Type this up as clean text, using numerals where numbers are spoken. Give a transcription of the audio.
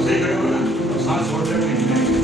सही खड़े हो ना, और सांस छोड़ कर नहीं जाएंगे।